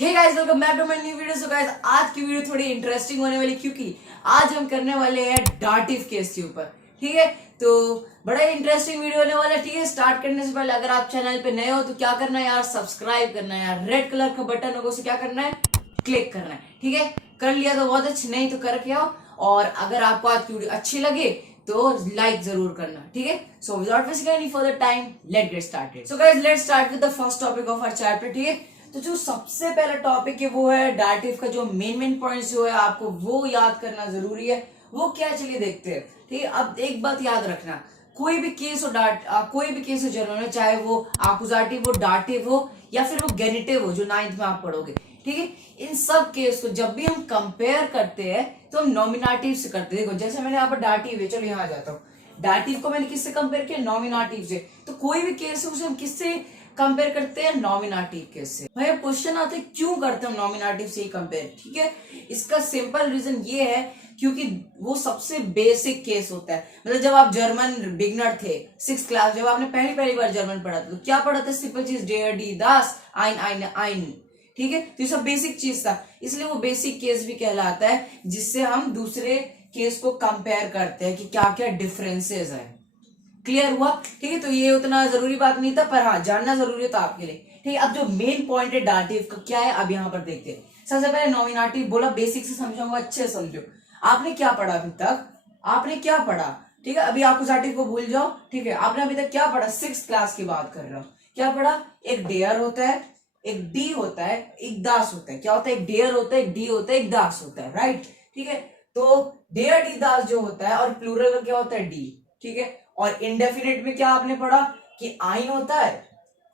Hey guys, welcome back to my new video. So guys, आज की video थोड़ी interesting होने वाली क्योंकि आज हम करने वाले हैं डाटिव केस के ऊपर। ठीक है, तो बड़ा इंटरेस्टिंग वीडियो होने वाला है। ठीक है, स्टार्ट करने से पहले अगर आप चैनल पे नए हो तो क्या करना है यार, सब्सक्राइब करना है यार। रेड कलर का बटन होगा उसे क्या करना है, क्लिक करना है। ठीक है, कर लिया तो बहुत अच्छी, नहीं तो करके आओ। और अगर आपको आज की वीडियो अच्छी लगे तो लाइक जरूर करना। ठीक है, so without wasting any further time let get started. So guys, let's start with the first topic of our chapter. ठीक है, तो जो सबसे पहला टॉपिक है वो है डाटिव का जो मेन पॉइंट्स जो है आपको वो याद करना जरूरी है। वो क्या, चलिए देखते हैं। ठीक है, अब एक बात याद रखना, कोई भी केस हो कोई भी केस हो जर्नल में, चाहे वो आकुजाटिव हो, डाटिव हो या फिर वो गेनिटिव हो जो 9th में आप पढ़ोगे। ठीक है, इन सब केस को जब भी हम कंपेयर करते हैं तो हम नॉमिनेटिव से करते हैं। देखो जैसे मैंने यहाँ पर डाटिव है, चलो यहाँ आ जाता हूँ। डाटिव को मैंने किससे कंपेयर किया, नॉमिनेटिव से। तो कोई भी केस है उसे हम किससे कंपेयर करते हैं, नॉमिनेटिव केस से। भाई क्वेश्चन आता है क्यों करते हैं नॉमिनेटिव से ही कंपेयर। ठीक है, इसका सिंपल रीजन ये है क्योंकि वो सबसे बेसिक केस होता है। मतलब जब आप जर्मन बिगनर थे 6th क्लास, जब आपने पहली बार जर्मन पढ़ा था तो क्या पढ़ा था, सिंपल चीज, डेयर डी दास आइन आइन आइन। ठीक है, तो ये सब बेसिक चीज था, इसलिए वो बेसिक केस भी कहलाता है, जिससे हम दूसरे केस को कंपेयर करते हैं कि क्या क्या डिफरेंसेस है। क्लियर हुआ? ठीक है, तो ये उतना जरूरी बात नहीं था, पर हाँ जानना जरूरी था आपके लिए। ठीक है, अब जो मेन पॉइंट है डाटिव का क्या है, अब यहाँ पर देखते हैं। सबसे पहले नॉमिनेटिव बोला, बेसिक से समझाऊंगा, अच्छे से समझो। आपने क्या पढ़ा अभी तक, आपने क्या पढ़ा? ठीक है, अभी आकुजाटिव को भूल जाओ। ठीक है, आपने अभी तक क्या पढ़ा, 6th क्लास की बात कर रहा हूं। क्या पढ़ा, एक डेयर होता है, एक डी होता है, एक दास होता है। क्या होता है, एक डेयर होता है, एक डी होता है, एक दास होता है। राइट, ठीक है, तो डेयर डी दास जो होता है, और प्लूरल का क्या होता है, डी। ठीक है, और इंडेफिनेट में क्या आपने पढ़ा कि आइन होता है,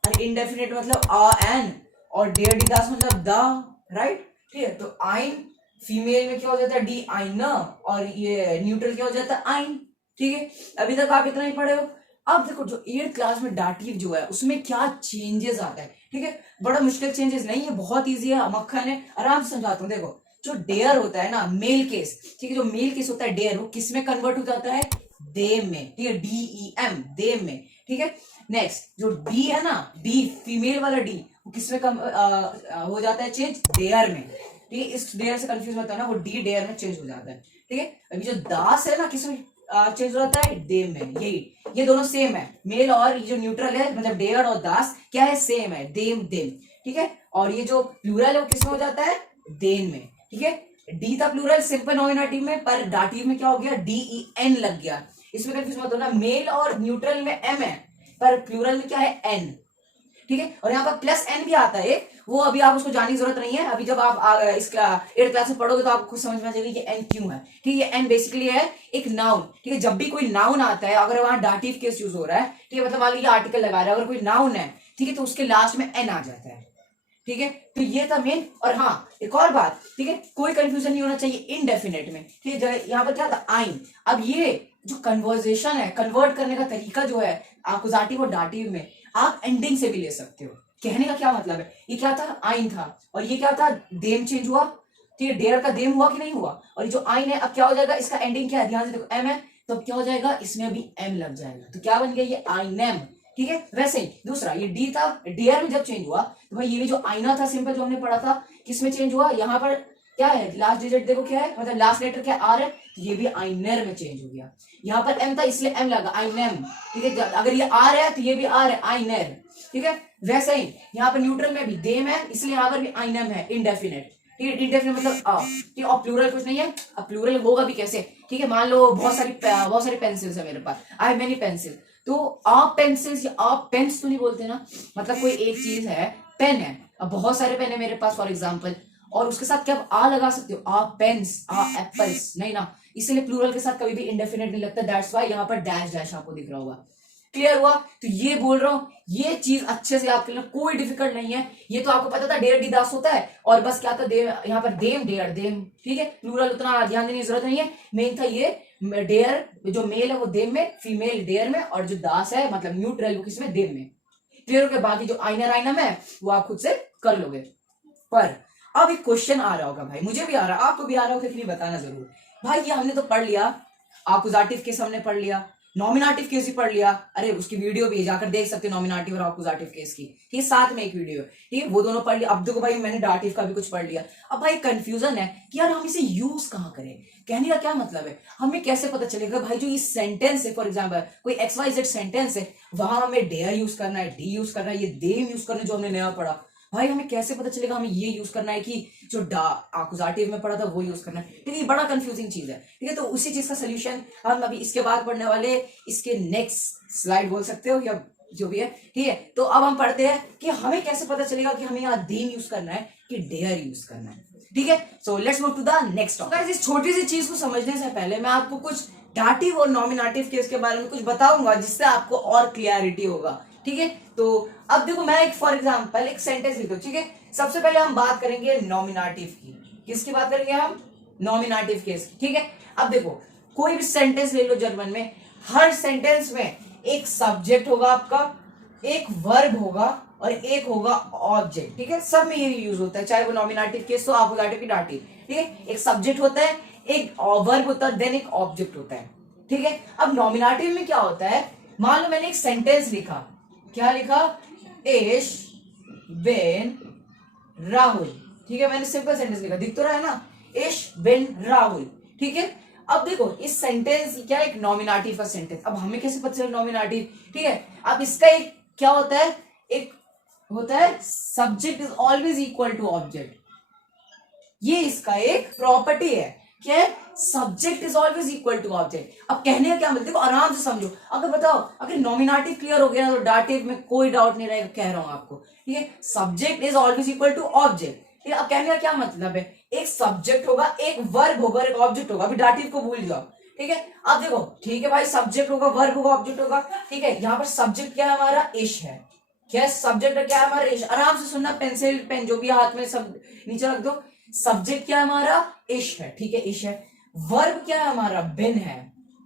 और इंडेफिनेट मतलब आ एन, और डेयर डी दास मतलब द। राइट, ठीक है, तो आइन फीमेल में क्या हो जाता है, डी आइन, और ये न्यूट्रल क्या हो जाता है, आइन। ठीक है, अभी तक आप इतना ही पढ़े हो। अब देखो जो 8th क्लास में डाटिव जो है उसमें क्या चेंजेस आता है। ठीक है, बड़ा मुश्किल चेंजेस नहीं है, बहुत इजी है, मक्खन है, आराम से समझाता हूँ। देखो जो डेयर होता है ना, मेल केस, ठीक है, जो मेल केस होता है डेयर, वो किस में कन्वर्ट हो जाता है, देम में। ठीक है, DEM, देम में। ठीक है, नेक्स्ट जो डी है ना, डी फीमेल वाला डी, वो किसमें हो जाता है चेंज, डेयर में। ठीक है, इस डेयर से कंफ्यूज मत होना, वो डी डेयर में चेंज हो जाता है। ठीक है, अभी जो दास है ना, किसमें चेंज हो जाता है, देम में। यही, ये दोनों सेम है, मेल और ये जो न्यूट्रल है, मतलब डेयर और दास क्या है, सेम है, देम देम। ठीक है, और ये जो प्लूरल है वो किसमें हो जाता है, देन में। ठीक है, डी था प्लूरल सिंपल नॉमिनेटिव में, पर डाटिव में क्या हो गया, DEN लग गया। इसमें कंफ्यूज मत होना, मेल और न्यूट्रल में M है, पर प्लूरल में क्या है, N। ठीक है, और यहाँ पर प्लस N भी आता है, वो अभी आप उसको जानने की जरूरत नहीं है। अभी जब आप इस 8th क्लास में पढ़ोगे तो आपको खुद समझ में आ जाएगी कि N क्यों है। ठीक है, ये N बेसिकली है एक नाउन। ठीक है, जब भी कोई नाउन आता है, अगर वहां डाटिव केस यूज हो रहा है, ठीक है, मतलब मान लीजिए आर्टिकल लगा रहा है, अगर कोई नाउन है, ठीक है, तो उसके लास्ट में N आ जाता है। ठीक है, तो ये था मेन। और हाँ, एक और बात, ठीक है, कोई कंफ्यूजन नहीं होना चाहिए इनडेफिनेट में। ठीक है, यहाँ पर क्या था, आइन। अब ये जो कन्वर्जेशन है, कन्वर्ट करने का तरीका जो है आकुजाटिव और डाटिव में, आप एंडिंग से भी ले सकते हो। कहने का क्या मतलब है, ये क्या था, आइन था, और ये क्या था, देम चेंज हुआ। ठीक है, डेयर का देम हुआ कि नहीं हुआ, और ये जो आइन है अब क्या हो जाएगा, इसका एंडिंग क्या है, ध्यान से देखो, एम है, तो अब क्या हो जाएगा, इसमें भी एम लग जाएगा, तो क्या बन गया, ये आइनेम। ठीक है, वैसे ही दूसरा ये डी था, डेयर में जब चेंज हुआ तो भाई ये भी जो आईना था सिंपल जो हमने पढ़ा था, किसमें चेंज हुआ, यहाँ पर क्या है, लास्ट डिजिट देखो क्या है, मतलब लास्ट लेटर क्या आर है, तो ये भी आइनर में चेंज हो गया। यहाँ पर एम था इसलिए एम लगा, आइनेम। ठीक है, अगर ये आर है तो ये भी आर है, आइनर। ठीक है, वैसे ही यहाँ पर न्यूट्रल में भी देम है, इसलिए यहाँ पर भी आइनम है, इनडेफिनेट। ठीक है, इनडेफिनेट मतलब आ। ठीक है, और प्लूरल कुछ नहीं है, अब प्लूरल होगा भी कैसे। ठीक है, मान लो बहुत सारी पेंसिल्स है मेरे पास, आई हैव मेनी पेंसिल, तो आप पेंसिल्स या आप पेन्स तो नहीं बोलते ना, मतलब कोई एक चीज है, पेन है, अब बहुत सारे पेन है मेरे पास फॉर एग्जांपल, और उसके साथ क्या आप आ लगा सकते हो, आ पेन्स, आ एप्पल्स, नहीं ना, इसलिए प्लूरल के साथ कभी भी इंडेफिनेट नहीं लगता, दैट्स व्हाई यहाँ पर डैश डैश आपको दिख रहा होगा। क्लियर हुआ? तो ये बोल रहा हूं, ये चीज अच्छे से आपके लिए कोई डिफिकल्ट नहीं है। ये तो आपको पता था डेयर डी दास होता है, और बस क्या था, देव, यहाँ पर देम डेयर देम। ठीक है, प्लूरल उतना ध्यान देने की जरूरत नहीं है, मेन था ये डेयर जो मेल है वो देम में, फीमेल डेयर में, और जो दास है मतलब न्यूट्रल वो किसमें, देम में। क्लियर हो गया? बाकी जो आइनर आइनम है वो आप खुद से कर लोगे। पर अब एक क्वेश्चन आ रहा होगा भाई, मुझे भी आ रहा, आपको भी आ रहा होगा, कि बताना जरूर। भाई ये हमने तो पढ़ लिया, आकुजाटिव केस हमने पढ़ लिया, नॉमिनेटिव केस भी पढ़ लिया, अरे उसकी वीडियो भी जाकर देख सकते हो नॉमिनेटिव और अक्यूजेटिव केस की, ठीक है, साथ में एक वीडियो है, ठीक है, वो दोनों पढ़ लिया। अब देखो भाई मैंने डाटिव का भी कुछ पढ़ लिया। अब भाई कंफ्यूजन है कि यार हम इसे यूज कहाँ करें, कहने का क्या मतलब है, हमें कैसे पता चलेगा भाई जो ये सेंटेंस है, फॉर एग्जाम्पल कोई XYZ सेंटेंस है, वहां हमें डेयर यूज करना है, डी यूज करना है, ये देम यूज करना है जो हमने नया पढ़ा, भाई हमें कैसे पता चलेगा हमें ये यूज करना है कि जो अक्यूजेटिव में पढ़ा था वो यूज करना है, ठीक है, बड़ा कंफ्यूजिंग चीज है, ठीक है। तो उसी चीज का सोल्यूशन हम अभी इसके बाद पढ़ने वाले, इसके नेक्स्ट स्लाइड बोल सकते हो या जो भी है, ठीक है। तो अब हम पढ़ते हैं कि हमें कैसे पता चलेगा कि हमें यहाँ देम यूज करना है कि डेयर यूज करना है, ठीक है। So let's move to the next topic. इस छोटी सी चीज को समझने से पहले मैं आपको कुछ डाटिव और नॉमिनेटिव केस के बारे में कुछ बताऊंगा जिससे आपको और क्लियरिटी होगा, ठीक है। तो अब देखो मैं एक फॉर एग्जांपल एक सेंटेंस लिख दो, ठीक है। सबसे पहले हम बात करेंगे नॉमिनेटिव की, किसकी बात करेंगे हम, नॉमिनेटिव केस की, ठीक है। अब देखो कोई भी सेंटेंस ले लो जर्मन में, हर सेंटेंस में एक सब्जेक्ट होगा आपका, एक वर्ब होगा और एक होगा ऑब्जेक्ट, ठीक है। सब में ये यूज होता है, चाहे वो नॉमिनेटिव केस हो, अक्यूजेटिव की डाटिव, ठीक है। एक सब्जेक्ट होता है, एक वर्ब होता है, देन एक ऑब्जेक्ट होता है, ठीक है। अब नॉमिनेटिव में क्या होता है, मान लो मैंने एक सेंटेंस लिखा, क्या लिखा, इश बिन राहुल, ठीक है, मैंने सिंपल सेंटेंस लिखा, दिख तो रहा है ना, इश बिन राहुल, ठीक है। अब देखो इस सेंटेंस क्या एक नॉमिनेटिव का सेंटेंस, अब हमें कैसे पता चले नॉमिनेटिव, ठीक है। अब इसका एक क्या होता है, एक होता है subject is always equal to object, ये इसका एक प्रॉपर्टी है, क्या है, subject is always equal to object. अब कहने का क्या मतलब, देखो आराम से समझो, अगर बताओ अगर नॉमिनेटिव क्लियर हो गया तो डाटिव में कोई डाउट नहीं रहेगा, कह रहा हूं आपको, ठीक है। Subject is always equal to object, ठीक है। अब कहने का क्या मतलब है, एक सब्जेक्ट होगा, एक वर्ब होगा, एक ऑब्जेक्ट होगा, अभी डाटिव को भूल जाओ, ठीक है। अब देखो ठीक है भाई, सब्जेक्ट होगा, वर्ब होगा, ऑब्जेक्ट होगा, ठीक है। यहाँ पर सब्जेक्ट क्या है हमारा, इश है, क्या सब्जेक्ट क्या है हमारा, इश, आराम से सुनना, पेंसिल पेन जो भी हाथ में सब नीचे रख दो। सब्जेक्ट क्या है हमारा, इश है, ठीक है, इश है। वर्ब क्या है हमारा, बिन है,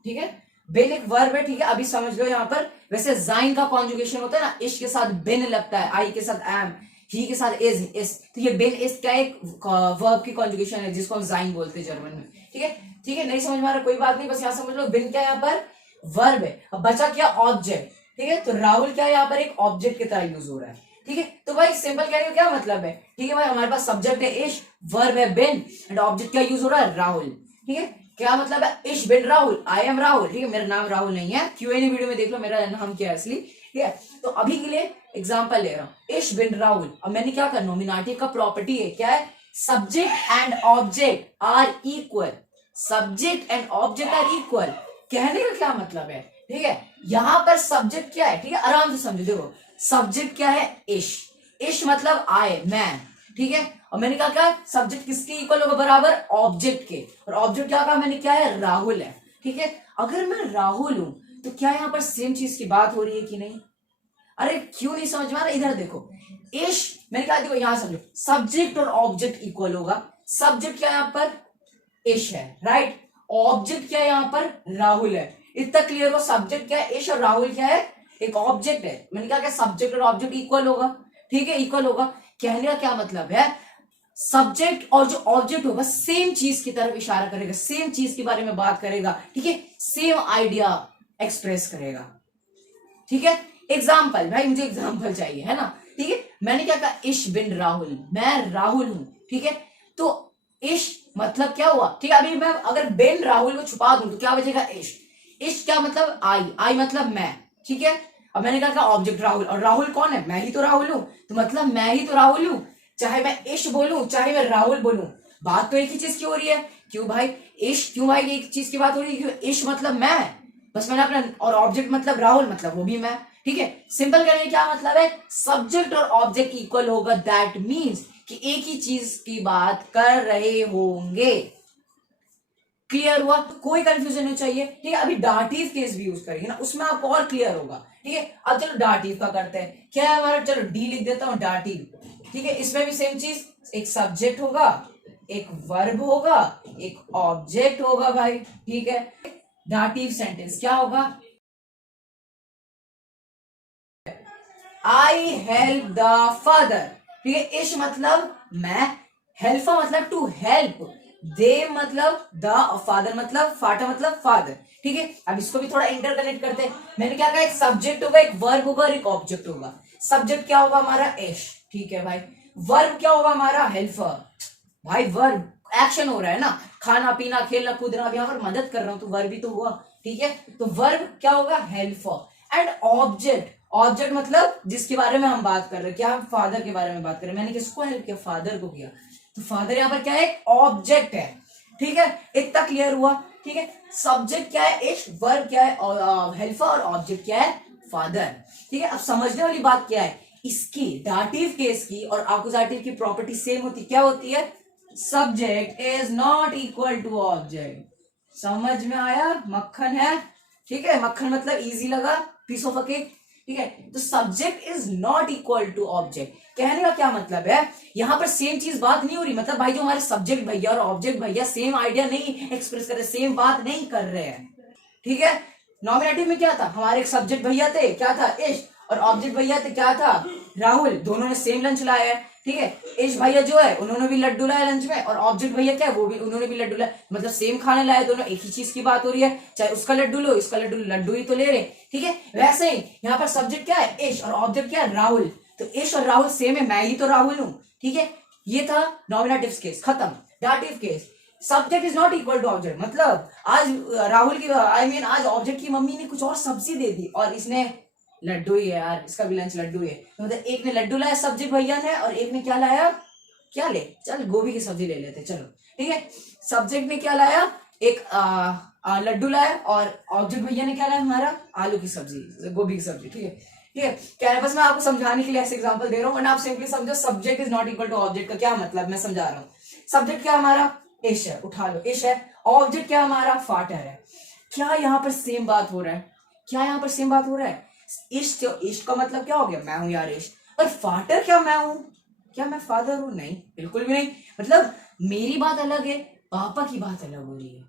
ठीक है, बिन एक वर्ब है, ठीक है। अभी समझ लो यहाँ पर वैसे जाइन का कॉन्जुगेशन होता है ना, इश के साथ बिन लगता है, आई के साथ एम, ही के साथ इज, तो ये बिन इज क्या एक वर्ब की कॉन्जुगेशन है जिसको हम जाइन बोलते हैं जर्मन में, ठीक है, ठीक है। नहीं समझ में आ रहा कोई बात नहीं, बस यहाँ समझ लो बिन क्या यहाँ पर वर्ब है, अब बचा क्या ऑब्जेक्ट, ठीक है। तो राहुल क्या यहाँ पर एक ऑब्जेक्ट की तरह यूज हो रहा है, ठीक है। तो भाई सिंपल कहने का क्या मतलब है, ठीक है भाई, हमारे पास सब्जेक्ट है इश, वर्ब है बिन एंड ऑब्जेक्ट क्या यूज हो रहा है, राहुल, ठीक है। क्या मतलब है, इश बिन राहुल, आई एम राहुल, ठीक है, मेरा नाम राहुल नहीं है, क्यूएनए वीडियो में देख लो मेरा नाम क्या है असली, ठीक है। तो अभी के लिए एग्जांपल ले रहा हूं, इश बिन राहुल। अब मैंने क्या कहा, नॉमिनेटिव का प्रॉपर्टी है, क्या है, subject and object are equal, subject and object are equal, कहने का क्या मतलब है, ठीक है। यहां पर सब्जेक्ट क्या है, ठीक है, आराम से समझो, देखो सब्जेक्ट क्या है, इश, इश मतलब आई, मैं, ठीक है। और मैंने कहा क्या, सब्जेक्ट किसके इक्वल होगा, बराबर ऑब्जेक्ट के, और ऑब्जेक्ट क्या कहा मैंने, क्या है, राहुल है, ठीक है। अगर मैं राहुल हूं तो क्या यहाँ पर सेम चीज की बात हो रही है कि नहीं, अरे क्यों नहीं समझ में आ रहा, इधर देखो, इश, मैंने कहा देखो यहां समझो, सब्जेक्ट और ऑब्जेक्ट इक्वल होगा, सब्जेक्ट क्या यहाँ पर इश है, राइट, ऑब्जेक्ट क्या है यहाँ पर राहुल है, इतना क्लियर हो, सब्जेक्ट क्या है इश और राहुल क्या है एक ऑब्जेक्ट है, मैंने कहा क्या सब्जेक्ट और ऑब्जेक्ट इक्वल होगा, ठीक है, इक्वल होगा। कहने का क्या मतलब है, सब्जेक्ट और जो ऑब्जेक्ट होगा सेम चीज की तरफ इशारा करेगा, सेम चीज के बारे में बात करेगा, ठीक है, सेम आइडिया एक्सप्रेस करेगा, ठीक है। एग्जाम्पल, भाई मुझे एग्जाम्पल चाहिए है ना, ठीक है। मैंने क्या कहा, इश बिन राहुल, मैं राहुल हूं, ठीक है। तो इश मतलब क्या हुआ, ठीक है। अभी मैं अगर बिन राहुल को छुपा दूं तो क्या बचेगा, इश, इश क्या मतलब आई, आई मतलब मैं, ठीक है। अब मैंने कहा ऑब्जेक्ट राहुल, और राहुल कौन है, मैं ही तो राहुल हूं, तो मतलब मैं ही तो राहुल हूं, चाहे मैं इश बोलूं चाहे मैं राहुल बोलूं, बात तो एक ही चीज की हो रही है, क्यों भाई इश, क्यों भाई एक चीज की बात हो रही है, क्यों इश मतलब मैं, बस मैंने अपना, और ऑब्जेक्ट मतलब राहुल मतलब वो भी मैं, ठीक है। सिंपल करने का क्या मतलब है, सब्जेक्ट और ऑब्जेक्ट इक्वल होगा, दैट मीन्स कि एक ही चीज की बात कर रहे होंगे, क्लियर हुआ, तो कोई कंफ्यूजन नहीं चाहिए, ठीक है। अभी डाटिव केस भी यूज करेंगे ना, उसमें आपको और क्लियर होगा, ठीक है। अब चलो डाटिव का करते हैं, क्या है हमारा, चलो डी लिख देता हूं, डाटिव, ठीक है। इसमें भी सेम चीज, एक सब्जेक्ट होगा, एक वर्ब होगा, एक ऑब्जेक्ट होगा भाई, ठीक है। डाटिव सेंटेंस क्या होगा, आई हेल्प द फादर, ठीक है, इश मतलब मैं, हेल्पा मतलब टू हेल्प, दे मतलब द, और फादर मतलब फाटा मतलब फादर। ठीक है, अब इसको भी थोड़ा इंटरकनेक्ट करते हैं। मैंने क्या कहा, एक सब्जेक्ट होगा, एक वर्ब होगा और एक ऑब्जेक्ट होगा। सब्जेक्ट क्या होगा हमारा, एश। ठीक है भाई। वर्ब क्या होगा हमारा, हेल्पर। भाई वर्ब एक्शन हो रहा है ना, खाना पीना खेलना कूदना, अब यहाँ पर मदद कर रहा हूं तो वर्ब ही तो हुआ। ठीक है, तो वर्ब क्या होगा, हेल्पर। एंड ऑब्जेक्ट, ऑब्जेक्ट मतलब जिसके बारे में हम बात कर रहे हैं, क्या हम फादर के बारे में बात कर रहे हैं। मैंने किसको हेल्प किया, फादर को किया, तो फादर यहाँ पर क्या है, एक ऑब्जेक्ट है। ठीक है, इतना क्लियर हुआ। ठीक है, सब्जेक्ट क्या है, इश, वर्ब क्या है, हेल्पर, और ऑब्जेक्ट क्या है, फादर। ठीक है, अब समझने वाली बात क्या है, इसकी दाटिव केस की और आकुजाटिव की प्रॉपर्टी सेम होती, क्या होती है, subject is not equal to object. समझ में आया, मक्खन है। ठीक है, मक्खन मतलब इजी लगा, पीस ऑफ अ केक। ठीक है, तो subject is not equal to object, कहने का क्या मतलब है, यहां पर सेम चीज बात नहीं हो रही। मतलब भाई जो हमारे सब्जेक्ट भैया और ऑब्जेक्ट भैया सेम आइडिया नहीं एक्सप्रेस कर रहे, सेम बात नहीं कर रहे हैं। ठीक है, नॉमिनेटिव में क्या था, हमारे एक सब्जेक्ट भैया थे, क्या था, इश, और ऑब्जेक्ट भैया थे, क्या था, राहुल। दोनों ने सेम लंच लाया है। ठीक है, इश भैया जो है उन्होंने भी लड्डू लाया लंच में, और ऑब्जेक्ट भैया क्या है, वो भी उन्होंने भी लड्डू लाया, मतलब सेम खाने लाए दोनों, एक ही चीज की बात हो रही है, चाहे उसका लड्डू लो इसका लड्डू, लड्डू ही तो ले रहे। ठीक है, वैसे ही यहाँ पर सब्जेक्ट क्या है, इश, और ऑब्जेक्ट क्या है, राहुल। तो इश और राहुल सेम है, मैं ही तो राहुल हूं। ठीक है, ये था नॉमिनेटिव केस, खत्म। Dative case, subject is not equal to object, मतलब आज राहुल की आज ऑब्जेक्ट की मम्मी ने कुछ और सब्जी दे दी और इसने लड्डू ही है यार, इसका भी लंच लड्डू है, तो मतलब एक ने लड्डू लाया सब्जेक्ट भैया ने, और एक ने क्या लाया, क्या ले, चल गोभी की सब्जी ले लेते, चलो। ठीक है, सब्जेक्ट ने क्या लाया, एक लड्डू लाया, और ऑब्जेक्ट भैया ने क्या लाया, हमारा आलू की सब्जी, गोभी की सब्जी। ठीक है, ठीक है, क्या है, बस मैं आपको समझाने के लिए ऐसे एग्जांपल दे रहा हूं, वरना आप सिंपली समझो subject is not equal to object का क्या मतलब, मैं समझा रहा हूं। सब्जेक्ट क्या हमारा, इश है, उठा लो, इश है। ऑब्जेक्ट क्या हमारा, फाटर है। क्या यहाँ पर सेम बात हो रहा है, क्या यहाँ पर सेम बात हो रहा है, इश्क, इश्क का मतलब क्या हो गया, मैं हूं यार इश्क, और फाटर क्या मैं हूं, क्या मैं फादर हूं, नहीं बिल्कुल भी नहीं। मतलब मेरी बात अलग है, पापा की बात अलग हो रही है।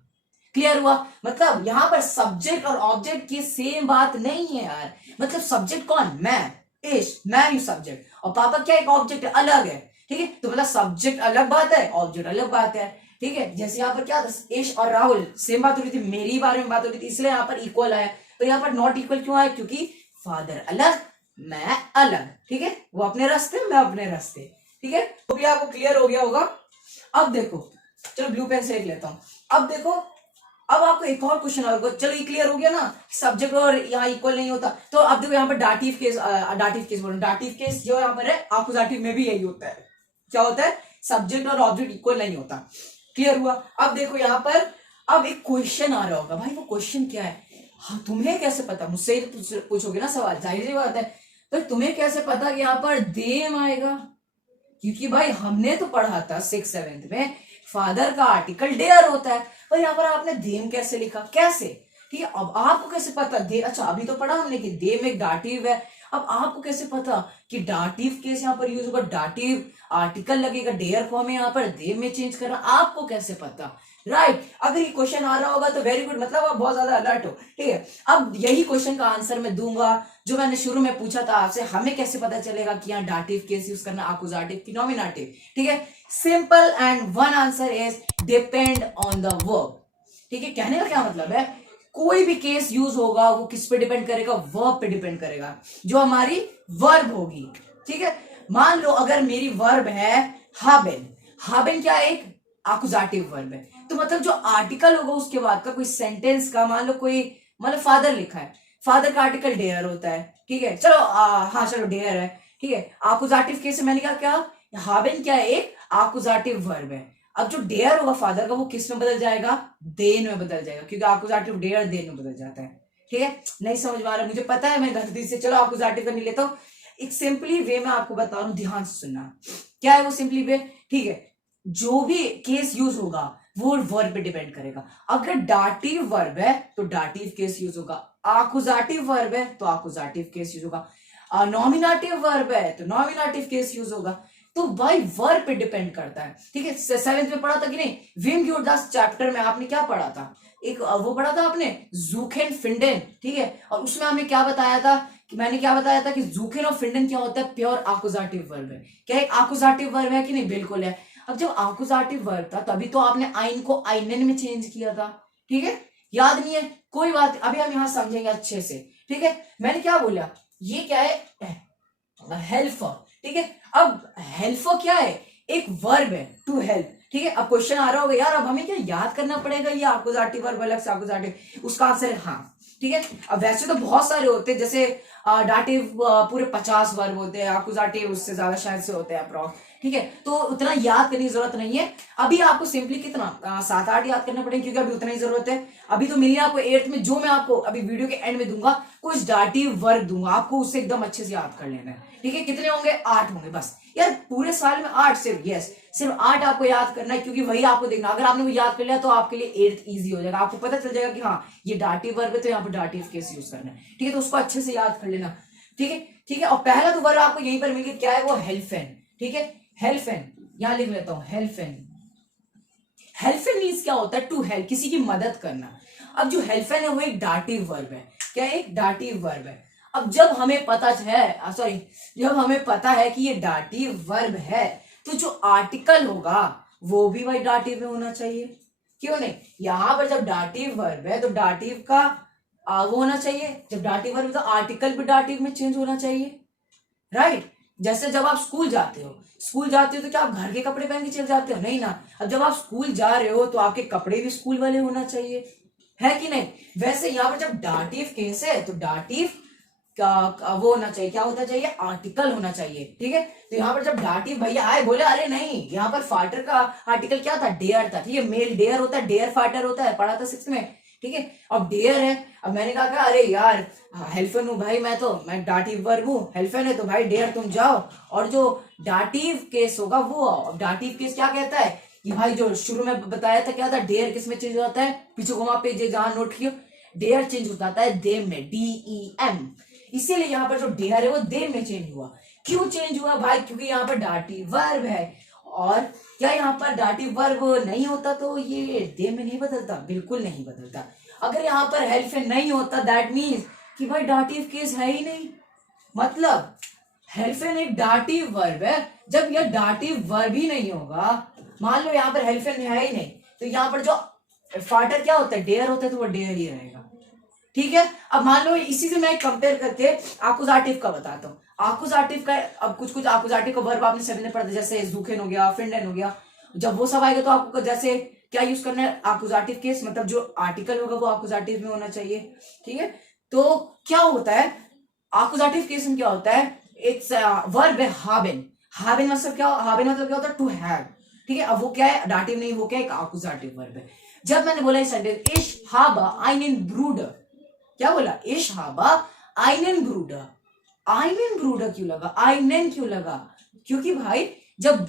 क्लियर हुआ, मतलब यहां पर सब्जेक्ट और ऑब्जेक्ट की सेम बात नहीं है यार। मतलब सब्जेक्ट कौन, मैं, इश्क, मैं हूं सब्जेक्ट, और पापा क्या एक ऑब्जेक्ट है, अलग है। ठीक है, तो मतलब सब्जेक्ट अलग बात है, ऑब्जेक्ट अलग बात है। ठीक है, जैसे यहाँ पर क्या था, इश और राहुल सेम बात हो रही थी, मेरी बारे में बात हो रही थी, इसलिए यहाँ पर इक्वल आया। तो यहाँ पर नॉट इक्वल क्यों आया, क्योंकि फादर अलग, मैं अलग। ठीक है, वो अपने रास्ते, मैं अपने रास्ते। ठीक है, तो भी आपको क्लियर हो गया होगा। अब देखो, चलो ब्लू पेन से लेता हूं। अब देखो, अब आपको एक और क्वेश्चन होगा, चलो ये क्लियर हो गया ना, सब्जेक्ट और यहाँ इक्वल नहीं होता। तो अब देखो यहाँ पर डाटिव केस, डाटिव केस बोल, डाटिव केस जो यहाँ पर है, आकुजाटिव में भी यही होता है। क्या होता है, सब्जेक्ट और ऑब्जेक्ट इक्वल नहीं होता। क्लियर हुआ। अब देखो यहाँ पर, अब एक क्वेश्चन आ रहा होगा, भाई वो क्वेश्चन क्या है, हाँ तुम्हें कैसे पता, मुझसे पूछोगे ना सवाल, जाहिर सी बात है। तो तुम्हें कैसे पता कि यहाँ पर देम आएगा, क्योंकि भाई हमने तो पढ़ा था 6th 7th में, फादर का आर्टिकल डेयर होता है, पर यहाँ पर आपने देम कैसे लिखा, कैसे। ठीक है, अब आपको कैसे पता दे, अच्छा अभी तो पढ़ा हमने कि देम एक डाटिव है, अब आपको कैसे पता कि डाटिव केस यहाँ पर यूज होगा, डाटिव आर्टिकल लगेगा, डेयर को हमें यहाँ पर देम में चेंज करना, आपको कैसे पता, राइट। अगर ये क्वेश्चन आ रहा होगा तो वेरी गुड, मतलब आप बहुत ज्यादा अलर्ट हो। ठीक है, अब यही क्वेश्चन का आंसर मैं दूंगा जो मैंने शुरू में पूछा था आपसे, हमें कैसे पता चलेगा कि यहाँ डाटिव केस यूज करना, आकुजाटिव की नॉमिनेटिव। ठीक है, simple and one answer is depend on the verb. ठीक है, कहने का क्या मतलब है, कोई भी केस यूज होगा वो किस पे डिपेंड करेगा, वर्ब पे डिपेंड करेगा, जो हमारी वर्ब होगी। ठीक है, मान लो अगर मेरी वर्ब है हाबेन, हाबेन क्या है, एक आकुजाटिव वर्ब है, तो मतलब जो आर्टिकल होगा उसके बाद का कोई सेंटेंस का, मान लो कोई, मतलब फादर लिखा है, फादर का आर्टिकल डेयर होता है। ठीक है, चलो हाँ चलो डेयर है। ठीक है, आकुजाटिव केस में मैंने क्या हाबेन क्या है, एक आकुजाटिव वर्ब है। अब जो डेयर होगा फादर का, वो किस में बदल जाएगा, देन में बदल जाएगा, क्योंकि आकुजाटिव डेयर देन में बदल जाता है। ठीक है, नहीं समझ में आ रहा, मुझे पता है मैं गलती से, चलो आकुजाटिव का नहीं लेता हूं, एक सिंपली वे में आपको बता रहा हूं, ध्यान से सुनना, क्या है वो सिंपली वे। ठीक है, जो भी केस यूज होगा वो वर्ब पे डिपेंड करेगा। अगर डाटिव वर्ब है तो डाटिव केस यूज होगा, आकुजाटिव वर्ब है तो आकुजाटिव केस यूज होगा, नॉमिनेटिव वर्ब है तो नॉमिनेटिव केस यूज होगा। तो भाई वर्ब पे डिपेंड करता है। ठीक है, 7th में पढ़ा था कि नहीं, विम ग्योरदास चैप्टर में आपने क्या पढ़ा था, एक वो पढ़ा था आपने, जूखेन फिंडेन। ठीक है, और उसमें हमें क्या बताया था, कि मैंने क्या बताया था कि जूखेन और फिंडेन क्या होता है, प्योर आकुजाटिव वर्ब है। क्या एक आकुजाटिव वर्ब है कि नहीं, बिल्कुल है। अब जब आकुजाटिव वर्ब था तभी तो आपने आइन को आइनन में चेंज किया था, ठीक है, याद नहीं है, कोई बात, अभी हम यहाँ समझेंगे अच्छे से, ठीक है। मैंने क्या बोला, ये क्या है, हेल्पर, ठीक है। अब हेल्पर क्या है, एक वर्ब है, टू हेल्प, ठीक है। अब क्वेश्चन आ रहा होगा यार अब हमें क्या याद करना पड़ेगा ये आकुजाटिव वर्ब अलग से आकुजाटिव, उसका आंसर है हाँ, ठीक है। अब वैसे तो बहुत सारे होते हैं, जैसे डाटिव पूरे 50 वर्ब होते हैं, आकुजाटिव उससे ज्यादा शायद से होते हैं अप्रॉक्स, ठीक है। तो उतना याद करने की जरूरत नहीं है, अभी आपको सिंपली कितना 7-8 याद करना पड़ेगा, क्योंकि अभी उतना ही जरूरत है। अभी तो मिली आपको 8th में, जो मैं आपको अभी वीडियो के एंड में दूंगा कुछ डाटिव वर्ब दूंगा आपको, उससे एकदम अच्छे से याद कर लेना है, ठीक है। कितने होंगे, 8 होंगे बस यार, पूरे साल में 8, सिर्फ यस सिर्फ 8 आपको याद करना है, क्योंकि वही आपको देखना, अगर आपने वो याद कर लिया तो आपके लिए 8th इजी हो जाएगा, आपको पता चल जाएगा कि हाँ ये डाटिव वर्ब है तो यहाँ पर डाटिव केस यूज करना है, ठीक है। तो उसको अच्छे से याद कर लेना, ठीक है, ठीक है। और पहला तो वर्ब आपको यहीं पर मिल गया, क्या है वो, हेल्फेन, ठीक है। हेल्फेन यहां लिख लेता हूं, हेल्फेन। हेल्फेन मीन्स क्या होता है, टू हेल्प, किसी की मदद करना। अब जो हेल्फेन है वो एक डाटिव वर्ब है, क्या एक डाटिव वर्ब है। अब जब हमें पता है, सॉरी, जब हमें पता है कि ये डाटिव वर्ब है तो जो आर्टिकल होगा वो भी वही डाटिव में होना चाहिए, क्यों नहीं। यहां पर जब डाटिव वर्ब है तो डाटिव का वो होना चाहिए, जब डाटिव वर्ब तो आर्टिकल भी डाटिव में चेंज होना चाहिए, राइट। जैसे जब आप स्कूल जाते हो, स्कूल जाते हो तो क्या आप घर के कपड़े पहन के चले जाते हो, नहीं ना। अब जब आप स्कूल जा रहे हो तो आपके कपड़े भी स्कूल वाले होना चाहिए, है कि नहीं। वैसे यहाँ पर जब डाटिव केस है तो डाटिव का वो होना चाहिए, क्या होता चाहिए, आर्टिकल होना चाहिए, ठीक है। तो यहाँ पर जब डाटिव भैया आए, बोले अरे नहीं, यहाँ पर फाटर का आर्टिकल क्या था, डेयर था, ठीक है। मेल डेयर होता है, डेयर फाटर होता है, पढ़ा था 6th में, ठीक है। अब डेयर है, अब मैंने कहा अरे यार हेल्फन हूं भाई, मैं डाटिव वर्ब हूँ, हेल्फन है तो भाई डेयर तुम जाओ, और जो डाटिव केस होगा वो आओ। अब डाटिव केस क्या कहता है कि भाई जो शुरू में बताया था क्या था, डेयर किस में चेंज हो जाता है, पीछे घुमा पेज जहां नोट किया, डेयर चेंज हो जाता है देम में, DEM। इसीलिए यहाँ पर जो डेयर है वो देम में चेंज हुआ। क्यों चेंज हुआ भाई, क्योंकि यहाँ पर डाटिव वर्ब है, और क्या यहाँ पर डाटिव वर्ब नहीं होता तो ये दे में नहीं बदलता, बिल्कुल नहीं बदलता। अगर यहाँ पर हेल्फेन नहीं होता दैट मीन्स कि भाई डाटिव केस है ही नहीं, मतलब हेल्फेन एक डाटिव वर्ब है। जब यह डाटिव वर्ब ही नहीं होगा, मान लो यहाँ पर हेल्फेन है ही नहीं, तो यहाँ पर जो फाटर क्या होता है, डेयर होता है, तो वो डेयर ही रहेगा, ठीक है। अब मान लो इसी से मैं कंपेयर करके आकुजाटिव का बताता हूँ। आकुजाटिव का अब कुछ आकुजाटिव का वर्ब आपने सभी ने पढ़ा, जैसे जूखेन हो गया, फिंडन हो गया, जब वो सब आएगा तो आपको जैसे क्या यूज करना है, आकुजाटिव केस, मतलब जो आर्टिकल होगा वो आकुजाटिव में होना चाहिए, ठीक है। तो क्या होता है आकुजाटिव केस में, क्या होता है, एक वर्ब है हाबेन, हाबेन मतलब क्या, हाबेन मतलब क्या होता है, टू हैव, ठीक है। अब वो क्या है, डाटिव नहीं, वो क्या है, एक आकुजाटिव वर्ब है। जब मैंने बोला सेंटेंस इश हाबा आइनन ब्रूडर, क्या बोला, इश हाबा आइनन ब्रूडर, आइनन ब्रूडर क्यों लगा, आइनन क्यों लगा, क्योंकि भाई जब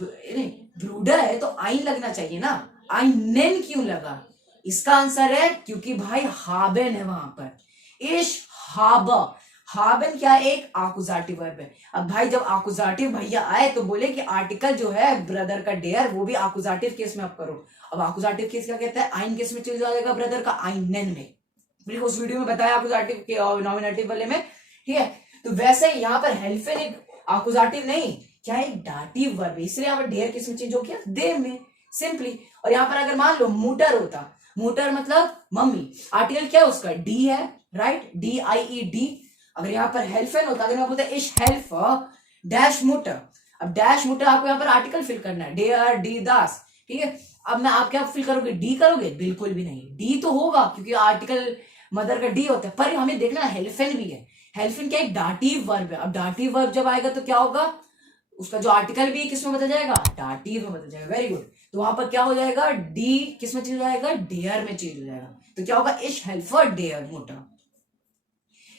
ब्रूडर है तो आइन लगना चाहिए ना, आइनन क्यों लगा, इसका आंसर है क्योंकि भाई हाबेन है वहां पर, इश हाबा, हाबेन क्या है, एक आकुजाटिव वर्ब है। अब भाई जब आकुजाटिव भैया आए तो बोले कि आर्टिकल जो है ब्रदर का डेयर वो भी आकुजाटिव केस में आप करो। अब आकुजाटिव केस क्या कहता है, आइन केस में चेंज हो जाएगा ब्रदर का आइनन में, बिल्कुल उस वीडियो में बताया आकुजाटिव के नॉमिनेटिव वाले में, ठीक है। तो वैसे यहाँ पर हेल्फेन एक आकुजाटिव नहीं, क्या है, डाटिव वर्ब है, इसलिए यहाँ पर डेयर किस में चेंज हो गया, देव में, सिंपली। और यहाँ पर अगर मान लो मोटर होता, मोटर मतलब मम्मी, आर्टिकल क्या है उसका, डी है, राइट, DIED। अगर यहाँ पर हेल्फेन होता, अगर मैं बोलता इश हेल्फ डैश मोटर, अब डैश मोटर आपको यहाँ पर आर्टिकल फिल करना है, डेयर डी दास, ठीक है। अब मैं आप क्या फिल करोगे, डी करोगे, बिल्कुल भी नहीं, डी तो होगा क्योंकि आर्टिकल मदर का डी होता है, पर हमें देखना हेल्फेन भी है, हेल्फेन क्या एक डाटिव वर्ब है। अब डाटिव वर्ब जब आएगा तो क्या होगा, उसका जो आर्टिकल भी किस में बदल जाएगा, डाटिव में बदल जाएगा, वेरी गुड। तो वहां पर क्या हो जाएगा, डी किस में चेंज हो जाएगा, डेयर में चेंज हो जाएगा, तो क्या होगा, इश हेल्फर डेयर मोटर,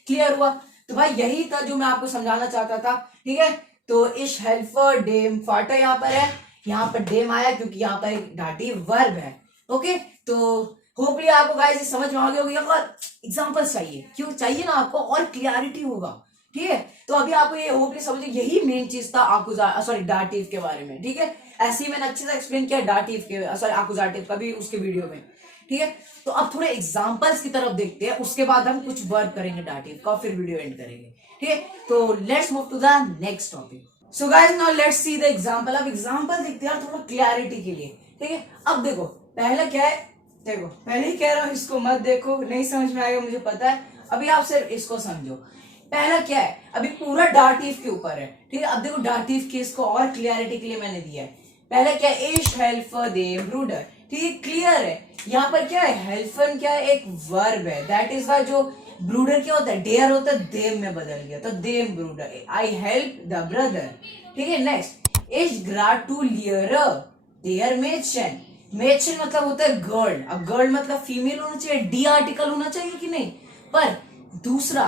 क्लियर हुआ। तो भाई यही था जो मैं आपको समझाना चाहता था, ठीक है। तो इश हेल्फर डेम फाटर यहाँ पर है, यहाँ पर डेम आया क्योंकि यहाँ पर एक डाटिव वर्ब है, ओके। तो होपफुली आपको गाइस समझ में आ गया होगा, और एग्जांपल्स चाहिए, क्यों चाहिए ना आपको, और क्लियरिटी होगा, ठीक है। तो अभी आपको ये होपफुली समझ, यही मेन चीज था डाटिव के बारे में, ठीक है। ऐसे ही मैंने अच्छे से एक्सप्लेन किया डाटिव के, सॉरी आकुजाटिव का भी उसके वीडियो में, ठीक है। तो अब थोड़े एग्जांपल्स की तरफ देखते हैं, उसके बाद हम कुछ वर्क करेंगे डाटिव का, फिर वीडियो एंड करेंगे, ठीक है। तो let's move to the next topic. So guys now let's see the example. अब एग्जांपल देखते हैं यार थोड़ा क्लैरिटी के लिए, ठीक है। अब देखो पहला क्या है, देखो पहले ही कह रहा हूं इसको मत देखो, नहीं समझ में आएगा मुझे पता है। अभी आप सिर्फ इसको समझो। पहला क्या है, अभी पूरा डाटिव के ऊपर है, ठीक है। अब देखो डाटिव के इसको और क्लियरिटी के लिए मैंने दिया है। पहला क्या है, इश हेल्पर देम ब्रूडर, ठीक है, क्लियर है। यहाँ पर क्या है, हेल्फन क्या है, एक वर्ब है। दैट इज वाई जो ब्रूडर क्या होता है, डेयर होता है, देम में बदल गया तो them ब्रूडर, I help the brother, ठीक है। नेक्स्ट, इज ग्राटुलियर देयर मेचन, मेचन मतलब होता है गर्ल। अब गर्ल मतलब फीमेल होना चाहिए, डी आर्टिकल होना चाहिए कि नहीं, पर दूसरा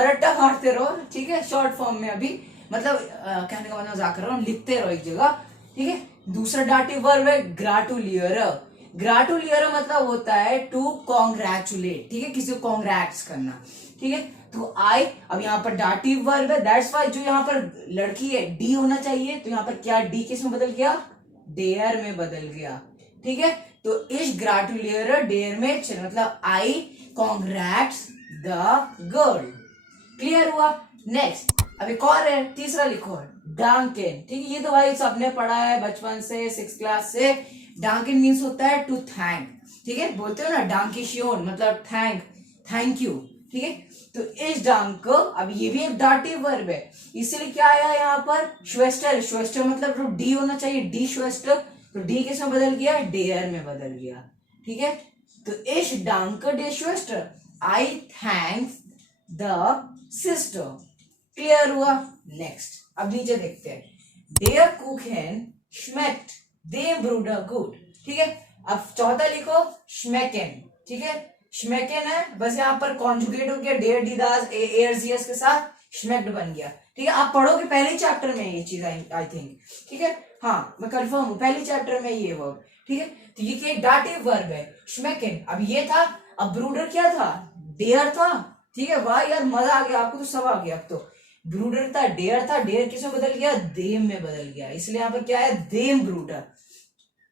रट्टा मारते रहो, ठीक है, शॉर्ट फॉर्म में। अभी मतलब कहने का मतलब मजाक कर रहा हूँ, लिखते रहो एक जगह, ठीक है। दूसरा डाटिव वर्ब है ग्राटुलियर। ग्राटुलियर मतलब होता है टू कॉन्ग्रेचुलेट, ठीक है, किसी को कॉन्ग्रेट्स करना, ठीक है। तो आई, अब यहाँ पर डाटिव वर्ब है, दैट्स वाई जो यहाँ पर लड़की है डी होना चाहिए, तो यहाँ पर क्या डी किस में बदल गया, डेयर में बदल गया, ठीक है। तो इज ग्राटुलियर डेयर में मतलब आई कॉन्ग्रेट्स द गर्ल, क्लियर हुआ। नेक्स्ट, अब एक और है, तीसरा लिखो डांकेन, ठीक है। ये तो भाई सबने पढ़ा है बचपन से, 6th क्लास से। डांकेन मीन्स होता है टू थैंक, ठीक है, बोलते हो ना डांकिशियोन मतलब थैंक यू, ठीक है। तो इस डांक, अब ये भी एक डाटिव वर्ब है, इसीलिए क्या आया यहाँ पर श्वेस्टर, श्वेस्टर मतलब जो डी होना चाहिए, डी श्वेस्टर, तो डी किस में बदल गया, डेयर में बदल गया, ठीक है। तो इस डांक डे श्वेस्टर, I thanks the sister, clear हुआ। नेक्स्ट, अब नीचे देखते हैं, देयर कुकन schmeckt dem Bruder gut, ठीक है। अब चौथा लिखो schmecken, ठीक है, schmecken है, बस यहाँ पर कॉन्जुगेट हो गया डेयर डी दास एयरजीएस के साथ, schmecked बन गया, ठीक है। आप पढ़ोगे पहले ही चैप्टर में ये चीज, आई थिंक, ठीक है, हाँ मैं कंफर्म हूँ, पहले चैप्टर में ये वर्ब, ठीक है। तो ये क्या डाटिव वर्ब है schmecken। अब ये था, अब ब्रूडर क्या था, डेयर था, ठीक है। वाह यार मजा आ गया आपको, तो सब आ गया। अब तो ब्रूडर था, डेयर किस में बदल गया, देम में बदल गया, इसलिए यहाँ पर क्या है, देम ब्रूडर,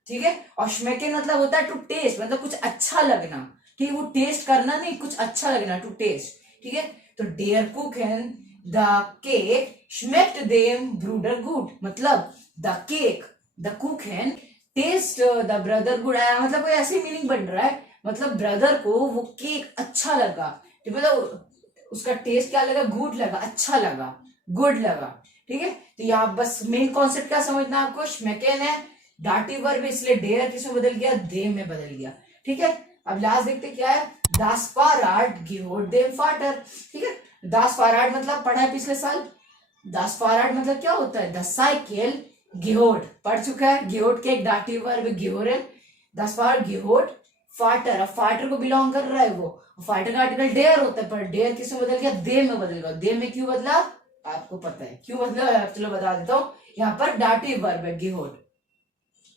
ठीक है। और श्मेकेन मतलब होता है टू टेस्ट, मतलब कुछ अच्छा लगना, ठीक है, वो टेस्ट करना नहीं, कुछ अच्छा लगना, टू टेस्ट, ठीक है। तो डेयर कुकन द केक श्मेक्ट देम ब्रूडर गुड, मतलब द केक द कुकन टेस्ट द ब्रदर गुड, मतलब कोई ऐसे मीनिंग बन रहा है, मतलब ब्रदर को वो केक अच्छा लगा, मतलब उसका टेस्ट क्या लगा, गुड लगा, अच्छा लगा, गुड लगा, ठीक है। तो यहाँ बस मेन कॉन्सेप्ट क्या समझना है आपको, श्मेकेन है डाटिव वर्ब, इसलिए डेयर किसमें बदल गया, देम में बदल गया, ठीक है। अब लास्ट देखते क्या है, दास फाराड गिहोट देम फाटर, ठीक है। दास फाराड मतलब पढ़ा है पिछले साल, दास फाराड मतलब क्या होता है, द साइकिल गिहोट, पढ़ चुका है, गिहोट के एक डाटिव वर्ब गिहोरेन, दास फाराड गिहोट फाटर, अब फाटर को बिलोंग कर रहा है वो, फाइटर का आर्टिकल डेयर होता है, पर डेयर किस में बदल गया, देम में बदल गया। देम में क्यों बदला, आपको पता है क्यों बदला, चलो बता देता हूँ, यहाँ पर डाटिव वर्ब है गिहोट,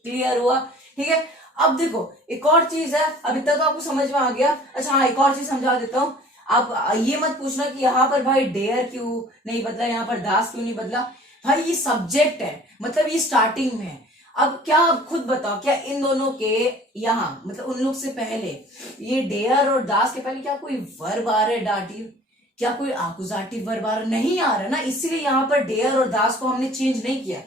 क्लियर हुआ, ठीक है। अब देखो एक और चीज है, अभी तक तो आपको समझ में आ गया। अच्छा हाँ, एक और चीज समझा देता हूँ, आप ये मत पूछना कि यहाँ पर भाई डेयर क्यों नहीं बदला, यहाँ पर दास क्यों नहीं बदला, भाई ये सब्जेक्ट है, मतलब ये स्टार्टिंग में है। अब क्या आप खुद बताओ, क्या इन दोनों के यहाँ मतलब उन लोग से पहले, ये डेयर और दास के पहले क्या कोई वर्ब आ रहा है डाटिव, क्या कोई आकुजाटिव वर्ब आ रहा नहीं आ रहा ना, इसीलिए यहाँ पर डेयर और दास को हमने चेंज नहीं किया।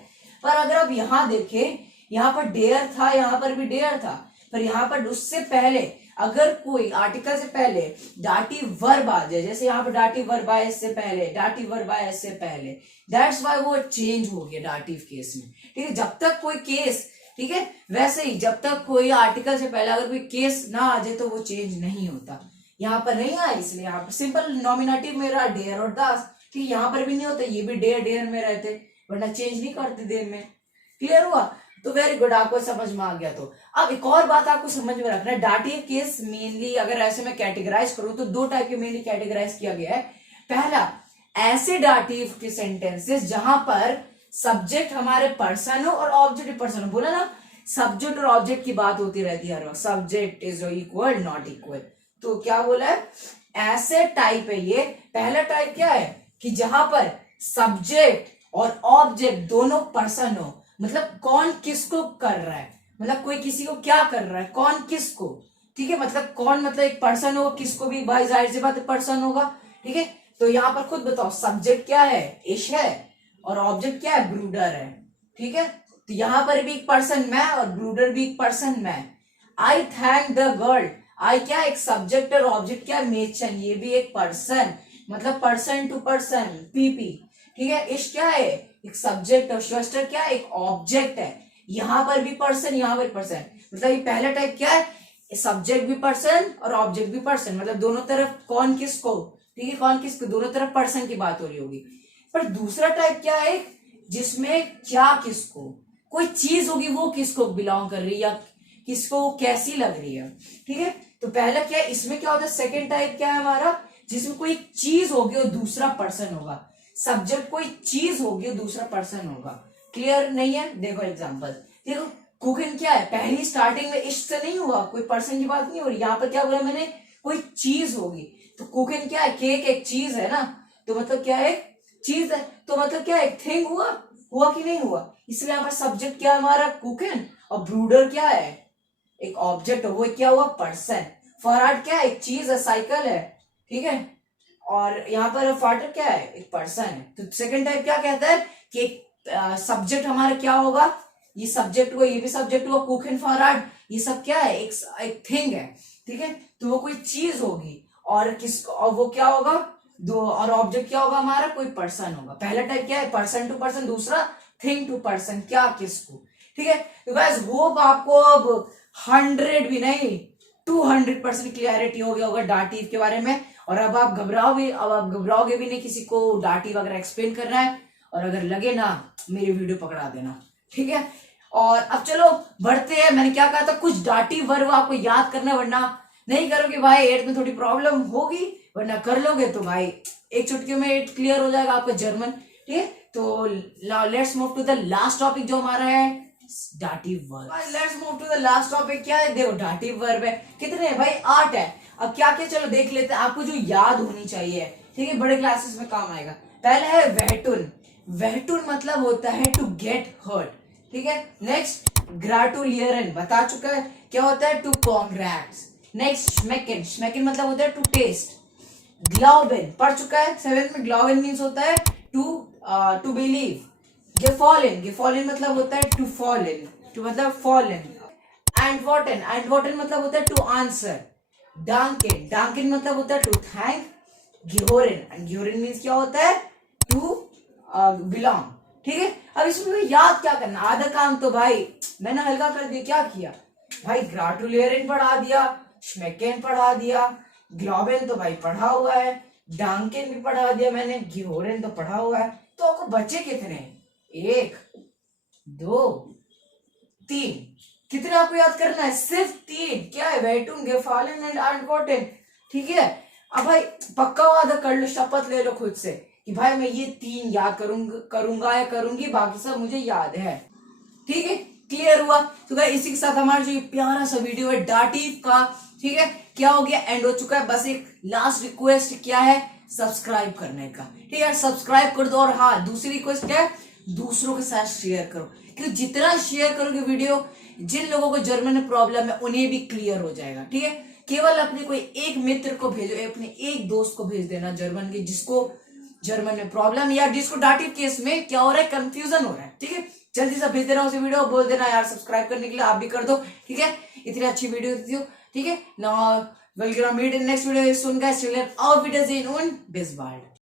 पर अगर आप यहाँ देखें, यहाँ पर डेयर था, यहाँ पर भी डेयर था, पर यहाँ पर उससे पहले अगर कोई आर्टिकल से पहले डाटिव वर्ब आ जाए, जैसे यहाँ पर डाटिव वर्ब आए इससे पहले, डाटिव वर्ब आए इससे पहले, दैट्स वाई वो चेंज हो गया डाटिव केस में, ठीक है। जब तक कोई केस, ठीक है, वैसे ही जब तक कोई आर्टिकल से पहले अगर कोई केस ना आ जाए तो वो चेंज नहीं होता। यहाँ पर नहीं आया, इसलिए यहाँ पर सिंपल नॉमिनेटिव में रहा डेयर और दास, ठीक है। यहाँ पर भी नहीं होता, ये भी डेयर में रहते, वरना चेंज नहीं करते देर में, क्लियर हुआ। तो वेरी गुड, आपको समझ में आ गया। तो अब एक और बात आपको समझ में रखना है, डाटिव केस मेनली अगर ऐसे में कैटेगराइज करूं तो दो टाइप के मेनली कैटेगराइज किया गया है। पहला, ऐसे डाटिव के सेंटेंसेस जहां पर सब्जेक्ट हमारे पर्सन हो और ऑब्जेक्ट पर्सन हो, बोला ना सब्जेक्ट और ऑब्जेक्ट की बात होती रहती है हर वक्त, subject is equal not equal, तो क्या बोला है, ऐसे टाइप है ये। पहला टाइप क्या है कि जहां पर सब्जेक्ट और ऑब्जेक्ट दोनों पर्सन हो, मतलब कौन किसको कर रहा है, मतलब कोई किसी को क्या कर रहा है, कौन किसको, ठीक है, मतलब कौन मतलब एक पर्सन हो, किसको भी भाई जाहिर सी बात पर्सन होगा, ठीक है। तो यहाँ पर खुद बताओ, सब्जेक्ट क्या है, इश है, और ऑब्जेक्ट क्या है, ब्रूडर है, ठीक है। तो यहां पर भी एक पर्सन मैं और ब्रूडर भी एक पर्सन मैं। आई थैंक द गर्ल, आई क्या एक सब्जेक्ट और ऑब्जेक्ट क्या मेचन, ये भी एक पर्सन, मतलब पर्सन टू पर्सन, पीपी, ठीक है। इश क्या है एक सब्जेक्ट और श्वेस्टर क्या है एक ऑब्जेक्ट है। यहां पर भी पर्सन, यहां पर पर्सन, मतलब ये पहला टाइप क्या है, सब्जेक्ट भी पर्सन और ऑब्जेक्ट भी पर्सन, मतलब दोनों तरफ कौन किसको, ठीक है, कौन किसको, दोनों तरफ पर्सन की बात हो रही होगी। पर दूसरा टाइप क्या है, जिसमें क्या किसको, कोई चीज होगी वो किसको बिलोंग कर रही है या किसको कैसी लग रही है, ठीक है। तो पहला क्या है, इसमें क्या होता है, सेकेंड टाइप क्या है हमारा, जिसमें कोई चीज होगी और दूसरा पर्सन होगा। सब्जेक्ट कोई चीज होगी और दूसरा पर्सन होगा। क्लियर नहीं है, देखो एग्जांपल, देखो कुकिंग क्या है, पहली स्टार्टिंग में इश्क से नहीं हुआ, कोई पर्सन की बात नहीं हो रही, यहाँ पर क्या बोला मैंने, कोई चीज होगी। तो कुकिंग क्या है, केक एक चीज है ना, तो मतलब क्या है चीज है, तो मतलब क्या एक थिंग हुआ, हुआ कि नहीं हुआ, इसलिए यहाँ पर सब्जेक्ट क्या है हमारा कुकिंग और ब्रूडर क्या है एक ऑब्जेक्ट, वो क्या हुआ पर्सन। फॉरवर्ड क्या है एक चीज है, साइकिल है, ठीक है। और यहाँ पर फाटर क्या है एक पर्सन है। तो सेकंड टाइप क्या कहता है कि सब्जेक्ट हमारा क्या होगा, ये सब्जेक्ट हुआ, ये भी सब्जेक्ट हुआ, कुक एंड फॉरवर्ड, ये सब क्या है एक थिंग है, ठीक है। तो वो कोई चीज होगी और और वो क्या होगा दो, और ऑब्जेक्ट क्या होगा हमारा कोई पर्सन होगा। पहला टाइप क्या है पर्सन टू पर्सन, दूसरा थिंग टू पर्सन, क्या किसको, ठीक है। तो गाइस होप आपको अब 100 भी नहीं 200% क्लियरिटी हो गया होगा डाटिव के बारे में। और अब आप घबराओगे भी नहीं किसी को डाटिव वगैरह एक्सप्लेन करना है। और अगर लगे ना मेरी वीडियो पकड़ा देना, ठीक है। और अब चलो बढ़ते हैं, मैंने क्या कहा था कुछ डाटिव वर्ब आपको याद करना है, वरना नहीं करोगे भाई 8th में थोड़ी प्रॉब्लम होगी, वरना कर लोगे तो भाई एक चुटकियों में 8 क्लियर हो जाएगा आपका जर्मन, ठीक है। तो let's move to the last topic जो हमारा है dative verb. Let's move to the last topic, क्या है देखो डाटिव वर्ब है, कितने है भाई 8 है। अब क्या क्या चलो देख लेते हैं, आपको जो याद होनी चाहिए, ठीक है, बड़े क्लासेस में काम आएगा। पहला है वेटुन, वेटुन मतलब होता है टू गेट हर्ट, ठीक है। नेक्स्ट ग्राटुलियरन बता चुका है क्या होता है टू कॉन्ग्रेट्स। नेक्स्ट स्मेकिन, स्मेकिन मतलब होता है टू टेस्ट। ग्लॉबेन पढ़ चुका है 7th में, ग्लॉबेन मीन्स होता है टू बिलीव। गेफॉलिन, गेफॉलिन मतलब होता है टू फॉल इन, टू मतलब फॉल इन। एंडवॉटन, एंडवॉटन मतलब होता है टू आंसर। डांकिन, डांकिन मतलब होता है टू थैंक। गिहोरिन, गिहोरिन मीन्स क्या होता है टू बिलोंग, ठीक है। अब इसमें याद क्या करना, आधा काम तो भाई मैंने हल्का कर दिया, क्या किया भाई ग्राटुलियरिन पढ़ा दिया, स्मेकेन पढ़ा दिया, ग्लोबेन तो भाई पढ़ा हुआ है, डांकिन भी पढ़ा दिया मैंने, गिहोरिन तो पढ़ा हुआ है। तो आपको बचे कितने, 1 2 3, कितने आपको याद करना है, सिर्फ 3। क्या है वेटुन, गेफॉलिन एंड एंडवॉटन, ठीक है। अब भाई पक्का वादा कर लो, शपथ ले लो खुद से कि भाई मैं ये 3 याद करूंगा या करूंगी, बाकी सब मुझे याद है, ठीक है। क्लियर हुआ। तो गाइस इसी के साथ हमारा जो ये प्यारा सा वीडियो है डाटिव का, ठीक है, क्या हो गया एंड हो चुका है। बस एक लास्ट रिक्वेस्ट क्या है सब्सक्राइब करने का, ठीक है, सब्सक्राइब कर दो। और हाँ दूसरी रिक्वेस्ट क्या है, दूसरों के साथ शेयर करो, क्योंकि जितना शेयर करोगे वीडियो, जिन लोगों को जर्मन में प्रॉब्लम है उन्हें भी क्लियर हो जाएगा, ठीक है। केवल अपने कोई एक मित्र को भेजो, अपने एक दोस्त को भेज देना जर्मन के, जिसको जर्मन में प्रॉब्लम या जिसको डाटिव केस में क्या हो रहा है कंफ्यूजन हो रहा है, ठीक है। जल्दी से भेज देना उसे वीडियो, बोल देना यार सब्सक्राइब करने के लिए, आप भी कर दो, ठीक है। इतनी अच्छी वीडियो दी हो, ठीक है। Now we'll meet in next video soon guys. Till then, auf Wiedersehen und bis bald.